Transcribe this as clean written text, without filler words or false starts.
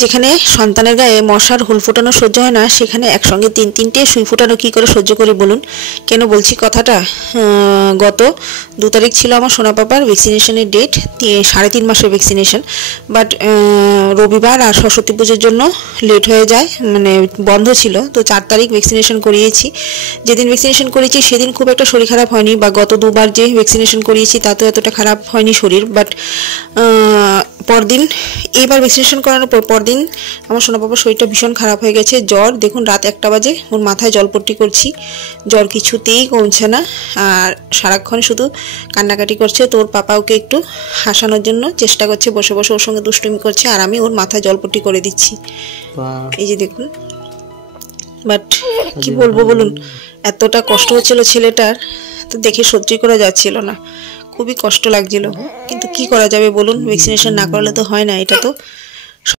যেখানে সন্তানের গায়ে মশার হুল ফোটানো সহ্য হয় না, সেখানে একসঙ্গে তিনটে সুই ফোটানো কী করে সহ্য করি বলুন। কেন বলছি কথাটা, গত 2 তারিখ ছিল আমার সোনা পাপার ভ্যাকসিনেশনের ডেট, 3.5 মাসের ভ্যাকসিনেশন। বাট রবিবার আর সরস্বতী পুজোর জন্য লেট হয়ে যায়, মানে বন্ধ ছিল। তো 4 তারিখ ভ্যাকসিনেশন করিয়েছি। যেদিন ভ্যাকসিনেশন করিয়েছি সেদিন খুব একটা শরীর খারাপ হয়নি, বা গত 2বার যে ভ্যাকসিনেশন করিয়েছি তাতেও এতটা খারাপ হয়নি শরীর। বাট পরদিন এইবার ভ্যাকসিনেশন করানোর পরদিন আমার সোনা বাবার শরীরটা ভীষণ খারাপ হয়ে গেছে। জ্বর, দেখুন রাত 1টা বাজে ওর মাথায় জলপট্টি করছি, জ্বর কিছুতেই কমছে না, আর সারাক্ষণ শুধু কান্নাকাটি করছে। তো ওর পাপা ওকে একটু হাসানোর জন্য চেষ্টা করছে, বসে বসে ওর সঙ্গে দুষ্টুমি করছে, আর আমি ওর মাথায় জলপট্টি করে দিচ্ছি। এই যে দেখুন। বাট কি বলবো বলুন, এতটা কষ্ট হচ্ছিল ছেলেটার, তো দেখে সহ্যই করা যাচ্ছিল না, খুবই কষ্ট লাগছিল। কিন্তু কি করা যাবে বলুন, ভ্যাকসিনেশন না করলে তো হয় না, এটা তো